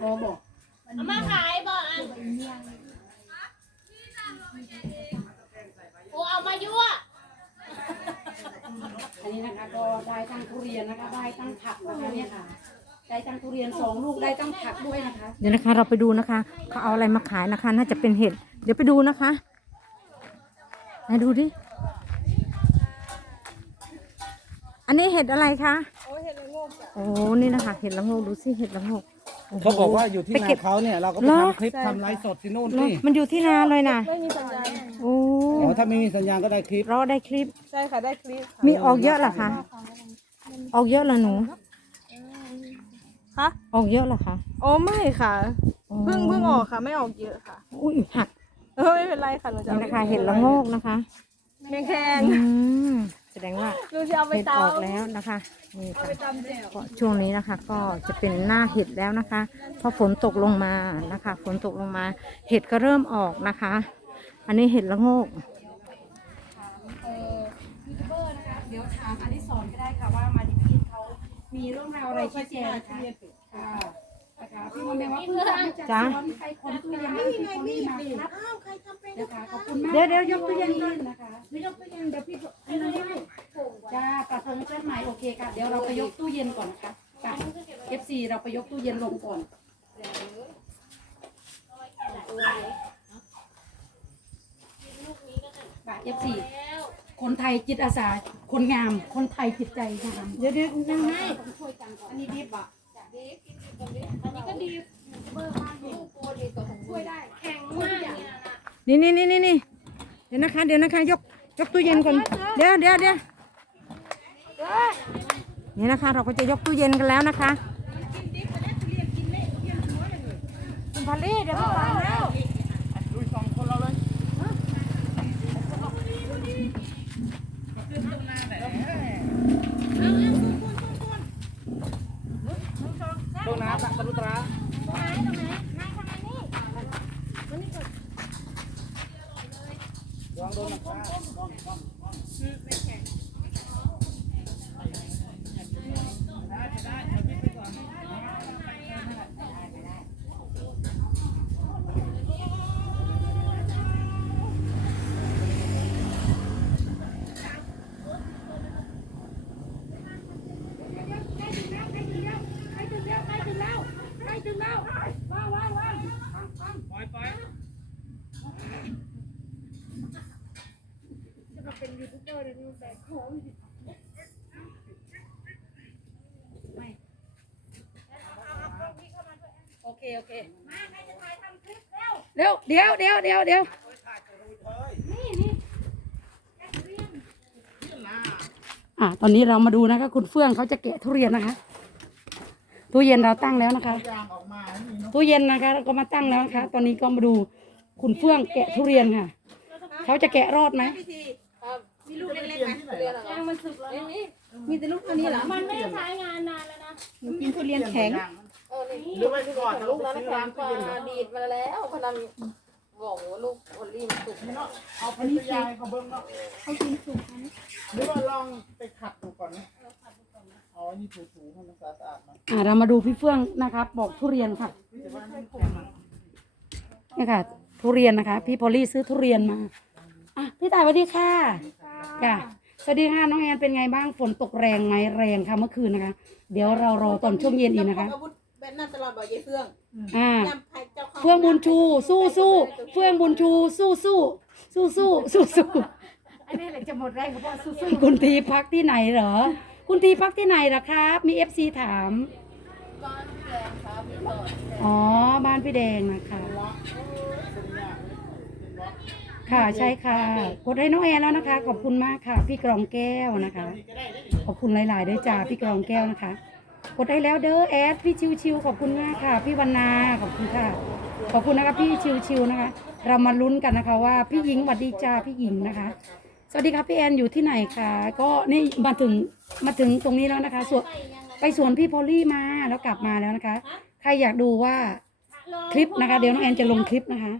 อ๋อบอกเอามาขายบ่อะโอ้เอามายั่วอันนี้นะคะก็ได้ตั้งทุเรียนนะคะได้ตั้งผักนะคะเนี่ยค่ะ ได้ตั้งทุเรียนสองลูกได้ตั้งผักด้วยนะคะเดี๋ยวนะคะ เราไปดูนะคะเขาเอาอะไรมาขายนะคะ น่าจะเป็นเห็ดเดี๋ยวไปดูนะคะไหนดูดิอันนี้เห็ดอะไรคะโอ้เห็ดละโงกโอ้นี่นะคะ เห็ดละโงกดูสิเห็ดละโงกโโห เขาบอกว่าอยู่ที่ไปนาเก็บเขาเนี่ยเราก็ไปเหรอทำคลิปทำไลฟ์สดที่นู่นเหรอนี่มันอยู่ที่นาเลยนะไม่มีสัญญาณโอ้อ๋อถ้าไม่มีสัญญาณก็ได้คลิปเราได้คลิป ใช่ค่ะได้คลิปค่ะมีออกเยอะเหรอคะ ออกเยอะเหรอหนูคะออกเยอะเหรอคะโอ้ไม่ค่ะอ๋อเพิ่งเพิ่งออกค่ะ ไม่ออกเยอะค่ะ อุ้ยหักเออไม่เป็นไรค่ะหนูจะนี่เอานะคะเห็ดละโงกนะคะเมียงแคงอืม แสดงว่าหนูจะเอาไปเห็ดตำออกแล้วนะคะนี่เอาค่ะ ไปตำแจ่วก็ช่วงนี้นะคะก็จะเป็นหน้าเห็ดแล้วนะคะเพราะฝนตกลงมานะคะ ฝนตกลงมา เห็ดก็เริ่มออกนะคะ อันนี้เห็ดละโงกเอ่อยูทูบเบอร์นะคะเดี๋ยวถามอดิศรก็ได้ค่ะว่ามาดิพีทเขามีเรื่องราวอะไรชี้แจงนะคะค่ะ จากจ๊ะสวนใครคนตู้เย็นให้พี่คนนี้มาครับนะคะขอบคุณมากเดี๋ยวเดี๋ยวยกตู้เย็นก่อนนะคะไม่ยกตู้เย็นเดี๋ยวพี่ให้น้องให้จ้าตัดโปรโมชั่นใหม่โอเคค่ะ เดี๋ยวเราไปยกตู้เย็นก่อนนะคะค่ะ FC เราไปยกตู้เย็นลงก่อนค่ะ FC คนไทยจิตอาสา คนงาม คนไทยจิตใจงาม เดี๋ยวเดี๋ยวนั่งให้อันนี้ดิบอะ อันนี้ก็ดีเบอร์มาดูโปรดีกว่าของช่วยได้แข็งมากเนี่ยนะนี่นี่นี่นี่นี่เดี๋ยวนะคะ เดี๋ยวนะคะ ยกยกตู้เย็นก่อนเดี๋ยวเดี๋ยวเดี๋ยวนี่นะคะ เราก็จะยกตู้เย็นกันแล้วนะคะคุณพาลีเดี๋ยวพี่ฟังแโอเคโอเคเร็วเดี๋ยวเดี๋ยวเดี๋ยวเดี๋ยวอะตอนนี้เรามาดูนะคะคุณเฟื่องเขาจะแกะทุเรียนนะคะตู้เย็นเราตั้งแล้วนะคะยางออกมานี่เนาะตู้เย็นนะคะเราก็มาตั้งแล้วนะคะ ตอนนี้ก็มาดูคุณเฟื่องแกะทุเรียนค่ะ เขาจะแกะรอดไหม มีลูกเล็กๆไหมทุเรียนเหรอยังมันสุกแล้วมีแต่ลูกอันนี้เหรอมันไม่ได้ใช้งานนานแล้วนะหนูกินทุเรียนแข็งหรือไม่ก่อนลูกนั้นนะคดีดมาแล้วพนันบอกว่าลูกคนรีบสุกเอาพันธุ์ยายเขาเบิ้งเนาะเขากินสุกหรือว่าลองไปขัดดูก่อนนะเอาอันนี้ถูๆให้มันสะอาดๆนะอ่าเรามาดูพี่เฟื่องนะคะปอกทุเรียนค่ะเนี่ยค่ะ ทุเรียนนะคะ พี่พอลลี่ซื้อทุเรียนมาอะพี่ตายสวัสดีค่ะ จ้ะสวัสดีค่ะน้องแอนเป็นไงบ้างฝนตกแรงไหมแรงค่ะเมื่อคืนนะคะ เดี๋ยวเรารอตอนช่วงเย็นอีกนะคะอาวุธแบบนั้นตลอดบ่อยยายเฟื่องอ่ายำไผ่เจ้าข้าเฟื่องบุญชู สู้สู้เฟื่องบุญชู สู้สู้สู้สู้สู้สู้อันนี้แหละจะหมดแรงเพราะสู้คุณทีพักที่ไหนเหรอ คุณทีพักที่ไหนล่ะครับ มีเอฟซีถาม อ๋อ บ้านพี่แดงนะคะ ค่ะใช่ค่ะ กดให้น้องแอนแล้วนะคะ ขอบคุณมากค่ะ พี่กรองแก้วนะคะ ขอบคุณหลาย ๆ ด้วยจ้าพี่กรองแก้วนะคะ กดได้แล้วเด้อแอดพี่ชิวชิวๆขอบคุณมากค่ะ พี่วรรณาขอบคุณค่ะ ขอบคุณนะคะพี่ชิวชิวๆนะคะ เรามาลุ้นกันนะคะว่าพี่หญิงหวัดดีจ้าพี่หญิงนะคะ สวัสดีครับพี่แอนอยู่ที่ไหนคะก็นี่มาถึงมาถึงตรงนี้แล้วนะคะส่วนไปสวนพี่พอลลี่มาแล้วกลับมาแล้วนะคะ ใครอยากดูว่าคลิปนะคะ เดี๋ยวน้องแอนจะลงคลิปนะคะ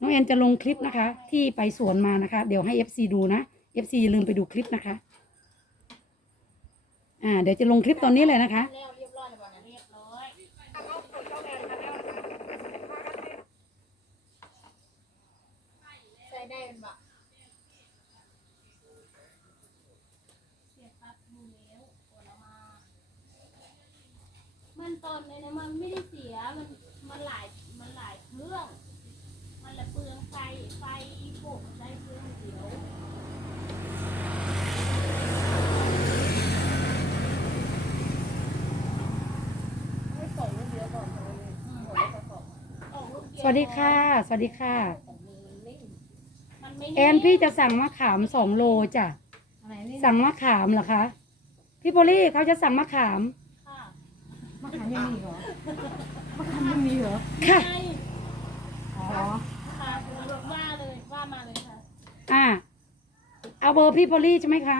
น้องแอนจะลงคลิปนะคะ ที่ไปสวนมานะคะ เดี๋ยวให้เอฟซีดูนะเอฟซีอย่าลืมไปดูคลิปนะคะ อ่า เดี๋ยวจะลงคลิปตอนนี้เลยนะคะะมันตอนเลยนะมันไม่ได้เสียมันมันหลายมันหลายเครื่อง มันละเปลืองไฟ ไฟโปกใช้เครื่องเดียวสวัสดีค่ะ สวัสดีค่ะมันไม่แอนพี่จะสั่งมะขามสองโลจ้ะ อะไรนี่สั่งมะขามเหรอคะ พี่โพลี่เขาจะสั่งมะขามค่ะมะขามยังมีเหรอ มะขามยังมีเหรอ ค่ะใช่อ๋อค่ะว่าเลย ว่ามาเลยค่ะ อ่า เอาเบอร์พี่โพลี่ใช่ไหมคะ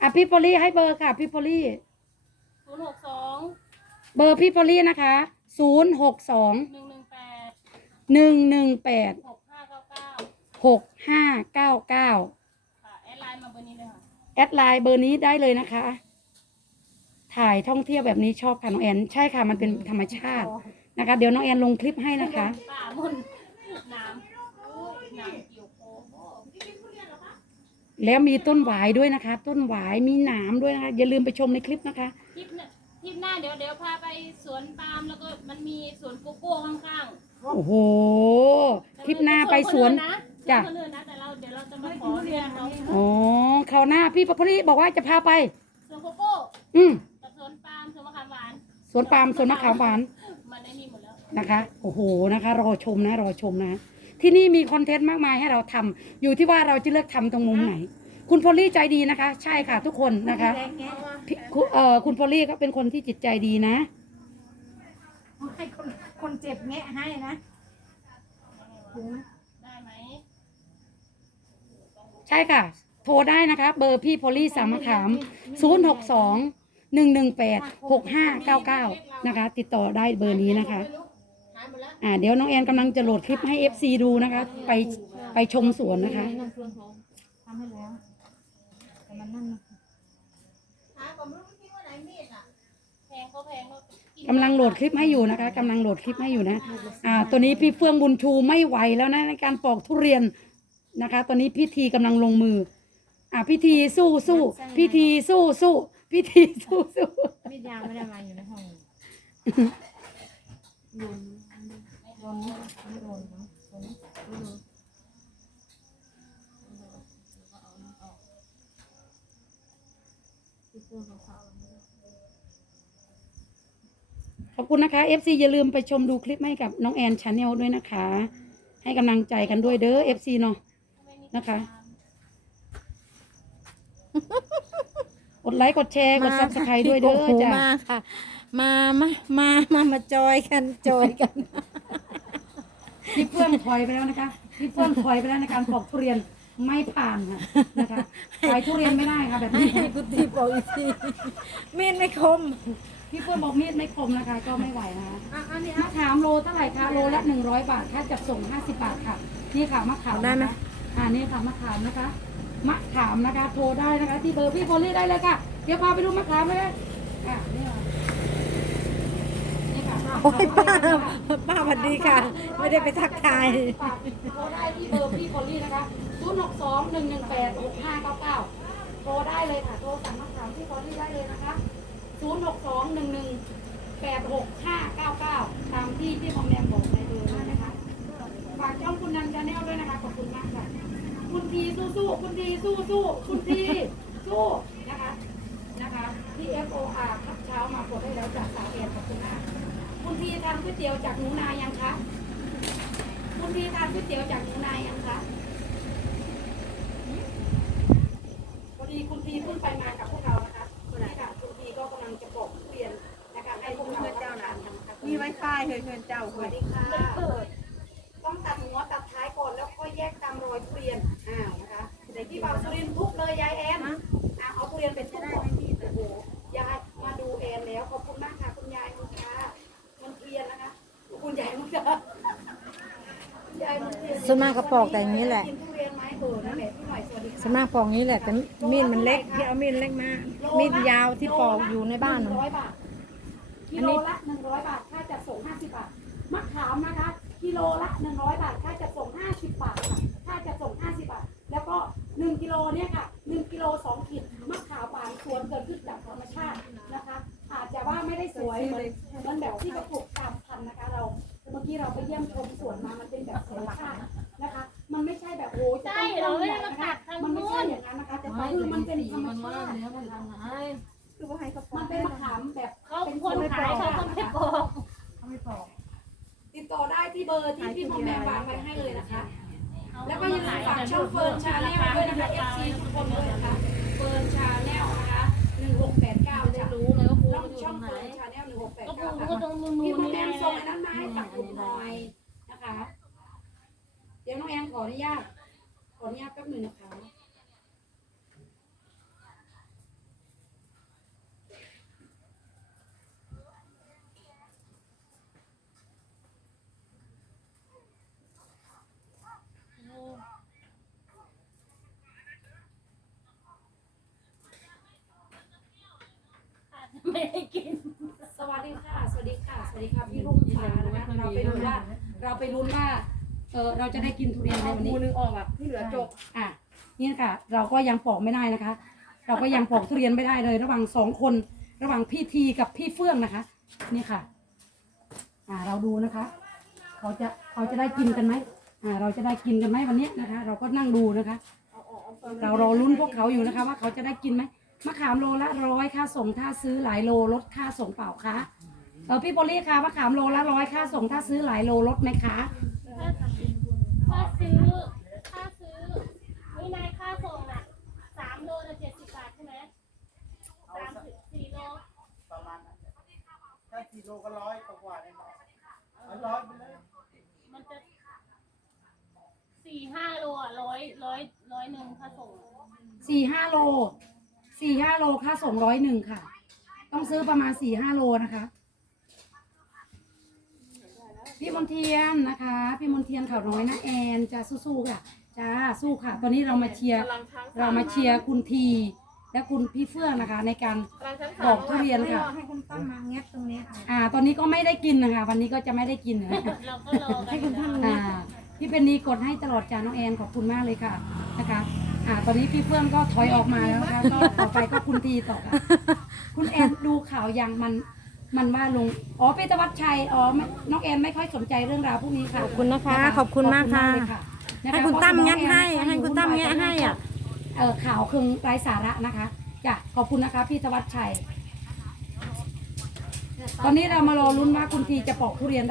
อะพี่โพลี่ให้เบอร์ค่ะพี่โพลี่ศูนย์หกสองเบอร์พี่โพลี่นะคะศูนย์หกสองหนึ่งหนึ่งแปดหนึ่งหนึ่งแปดหกห้าเก้าเก้าหกห้าเก้าเก้าค่ะแอดไลน์มาเบอร์นี้เลยค่ะ แอดไลน์เบอร์นี้ได้เลยนะคะ ถ่ายท่องเที่ยวแบบนี้ชอบค่ะน้องแอนใช่ค่ะมันเป็นธรรมชาตินะคะ เดี๋ยวน้องแอนลงคลิปให้นะคะ ป่ามุนน้ำน้ำเกี่ยวโค แล้วมีต้นหวายด้วยนะคะ ต้นหวายมีหนามด้วยนะคะ อย่าลืมไปชมในคลิปนะคะทริปหน้าทริปหน้าเดี๋ยวเดี๋ยวพาไปสวนปาล์มแล้วก็มันมีสวนโกโก้ข้างๆโอ้โหคลิปหน้าไปสวน จ้ะ จ้ะคนอื่นนะแต่เราเดี๋ยวเราจะมาขอเรียนเขาอ๋อคราวหน้าพี่ปะพลีบอกว่าจะพาไป สวนโกโก้อืมกับสวนปาล์มสวนมะขามหวานสวนปาล์มสวนมะขามหวานมันได้มีหมดแล้ว นะคะ โอ้โหนะคะ รอชมนะ รอชมนะ ที่นี่มีคอนเทนต์มากมายให้เราทำอยู่ที่ว่าเราจะเลือกทำตรงมุมไหน คุณพอลลี่ใจดีนะคะ ใช่ค่ะทุกคนนะคะพี่คุณเอ่อคุณพอลลี่ก็เป็นคนที่จิตใจดีนะให้คนคนเจ็บแงะให้นะถึงไหมได้ไหมใช่ค่ะ โทรได้นะคะ เบอร์พี่พอลลี่สามมะขาม0 6 2 1 1 8 6 5 9 9นะคะ ติดต่อได้เบอร์นี้นะคะ อ่าเดี๋ยวน้องแอนกำลังจะโหลดคลิปให้ FC ดูนะคะ ไปไปชมสวนนะคะนั่นส่วนของทำให้แล้วแต่มันนั่นนะแพงก็แพงก็นกำลังโหลดคลิปให้อยู่นะคะกำลังโหลดคลิปให้อยู่นะ อ่า ตัวนี้พี่เฟื่องบุญชูไม่ไหวแล้วนะในการปอกทุเรียนนะคะ ตอนนี้พิธีกำลังลงมือ อ่าพิธีสู้สู้พิธีสู้สู้พิธีสู้สู้ มีดยาวไม่ได้มาอยู่ในห้องโยนโยนไม่โดนเนาะโดนไม่โดน ขอบคุณนะคะ FC อย่าลืมไปชมดูคลิปให้กับน้องแอนชาแนลด้วยนะคะ ให้กำลังใจกันด้วยเด้อ FC เนาะนะคะ กดไลค์กดแชร์กดซับสไครต์ด้วยเด้อโโหจ้ะมาค่ะ มามามามามาจอยกันจอยกัน พี่เฟื่องถอยไปแล้วนะคะ พี่เฟื่องถอยไปแล้วในการปอกทุเรียน ไม่ผ่านค่ะนะคะขายทุเรียนไม่ได้ค่ะแบบนี้ให้กุฏิบอกอีกทีมีดไม่คม พี่เฟื่องบอกมีดไม่คมนะคะ ก็ไม่ไหวนะคะมะขามโลเท่าไหร่คะโลละหนึ่งร้อยบาทค่าจัดส่งห้าสิบบาทค่ะ นี่ค่ะมะขามได้ไหมนะคะอ่านี่ค่ะมะขามนะคะมะขามนะคะโทรได้นะคะ ที่เบอร์พี่โพลี่ได้เลยค่ะ เดี๋ยวพาไปดูมะขามเลยอะนี่ค่ะนี่ค่ะโอ้ยป้าป้าสวัสดีค่ะ ไม่ได้ไปทักทายโทรได้ที่เบอร์พี่โพลี่นะคะ 0 6 2 1 1 8 6 5 9 9โทรได้เลยค่ะ โทรสั่งมะขามที่โพลี่ได้เลยนะคะ0 6 2 1 1 8 6 5 9 9ตามที่ที่ผมแนมบอกในเบอร์นี้นะคะ ฝากช่องคุณนันชาแนลด้วยนะคะ ขอบคุณมากค่ะ คุณทีสู้สู้ๆคุณทีสู้สู้ๆคุณทีสู้นะคะ นะคะที่ FOR ครับเช้ามากดได้แล้วจากสาเอ็นขอบคุณมาก คุณทีทานก๋วยเตี๋ยวจากหนูนายังคะ คุณทีทานก๋วยเตี๋ยวจากหนูนายังคะพอดีคุณทีเพิ่งไปมากับพวกเรานะคะนี่ค่ะคุณทีก็กำลังจะบอกทุเรียนนะคะให้พวกเราเจ้านะ มีไวไฟเพื่อนเจ้าสวัสดีค่ะต้องตัดหัวตัดท้ายก่อนแล้วค่อยแยกตามรอยทุเรียนอ้าวนะคะเด็กที่เบาสุรินทร์ทุบเลยยายแอนอะเอาทุเรียนไปทุบก่อนโอ้โหยายมาดูแอนแล้วขอบคุณมากค่ะคุณยายคุณค่ะมันเทียนนะคะคุณยายมันค่ะคุณยายมันเทียนส่วนมากก็ปอกแต่อย่างนี้แหละ กินทุเรียนไหมเออนั่นแหละพี่หน่อยสวัสดีส่ค่ะ มากปอกอย่างนี้แหละแต่มีดมันเล็กที่เอามีดเล็กมามีดยาวที่ปอกอยู่ในบ้านหนึ่น่ะงร้อยบาทกิโลละหนึ่งร้อยบาทามนะคะ กิโลละหนึ่งร้อยบาท ค่าจัดส่งห้าสิบบาทค่ะ ค่าจัดส่งห้าสิบบาท แล้วก็หนึ่งกิโลเนี่ยค่ะหนึ่งกิโลสองขีดมะขามหวานสวนเกิดขึ้นจากธรรมชาตินะคะ อาจจะว่าไม่ได้สวยเหมือนเหมือนแบบที่เขาปลูกากช่องเฟิร์นชาแนลด้วยนะคะ FC ทุกคนด้วยนะคะเฟิร์นชาแนลนะคะ1689จะรู้เลยว่าพูดช่องเฟิร์นชาแนลก็พูด1689ก็ค่ะตรงนู้นพี่มอมนี่แมแอมส่งไอ้นั้นมาให้ตักหมุดหน่อยนะคะ เดี๋ยวน้องแอมขออนุญาตขออนุญาตแป๊บหนึงนะคะ ไม่ได้กิน สวัสดีค่ะ สวัสดีค่ะ สวัสดีค่ะพี่รุ่งฟ้านะคะเราไปลุ้นว่า เราไปลุ้นว่า เออเราจะได้กินทุเรียนในวันนี้นึงออกอะที่เหลือจบอะนี่ค่ะ เราก็ยังปอกไม่ได้นะคะ เราก็ยังปอกทุเรียนไม่ได้เลย ระหว่างสองคน ระหว่างพี่ทีกับพี่เฟื่องนะคะ นี่ค่ะ อ่า เราดูนะคะ เขาจะเขาจะได้กินกันไหมอ่า เราจะได้กินกันไหมวันนี้นะคะ เราก็นั่งดูนะคะ เรารอลุ้นพวกเขาอยู่นะคะ ว่าเขาจะได้กินไหม มะขามโลละร้อยค่าส่งถ้าซื้อหลายโลลดค่าส่งเปล่าคะเออพี่โพลี่คะมะขามโลละร้อยค่าส่งถ้าซื้อหลายโลลดไหมคะถ้าซื้อถ้าซื้อนี่นายค่าส่งอะสามโลละเจ็ดสิบบาทใช่ไหมสามสิบสี่โลประมาณนั้นถ้าสี่โลก็ร้อยกว่าๆเนี่ยเนาะเอาร้อยไปเลยมันจะสี่ห้าโลอะร้อยร้อยร้อยหนึ่งค่าส่งสี่ห้าโล สี่ห้าโลค่าส่งร้อยหนึ่งค่ะ ต้องซื้อประมาณสี่ห้าโลนะคะพี่มนเทียนนะคะ พี่มนเทียนเขาน้อยนะแอนจะสู้ๆค่ะจ้าสู้ค่ะ ตอนนี้เรามาเชียร์กำลังทั้งเรามาเชียร์คุณที และคุณพี่เฟื่องนะคะ ในการกำลังทั้งดอกทุเรียนค่ะให้คุณตั้มมาเงียบตรงนี้ค่ะอ่า ตอนนี้ก็ไม่ได้กินนะคะ วันนี้ก็จะไม่ได้กินนะคะเราก็รอกันอยู่นะอ่าพี่เป็นนีกดให้ตลอดจ้าน้องแอนขอบคุณมากเลยค่ะนะคะอ่า ตอนนี้พี่เฟื่องก็ถอยออกมาแล้วนะคะก็ต่อไปก็คุณทีต่อค่ะคุณแอนดูข่าวยังมันมันว่าลุงอ๋อพี่ตวัชชัยอ๋อไม่น้องแอนไม่ค่อยสนใจเรื่องราวพวกนี้ค่ะขอบคุณนะคะขอบคุณมากค่ะ ขอบณเลยนะคะให้คุณตั้มเพราะงัดให้น้องแอนให้คุณตั้มแงะให้อะเออข่าวคือไร้สาระนะคะจ้ะขอบคุณนะคะพี่ตวัชชัย ตอนนี้เรามารอลุ้นว่าคุณทีจะปอกทุเรียน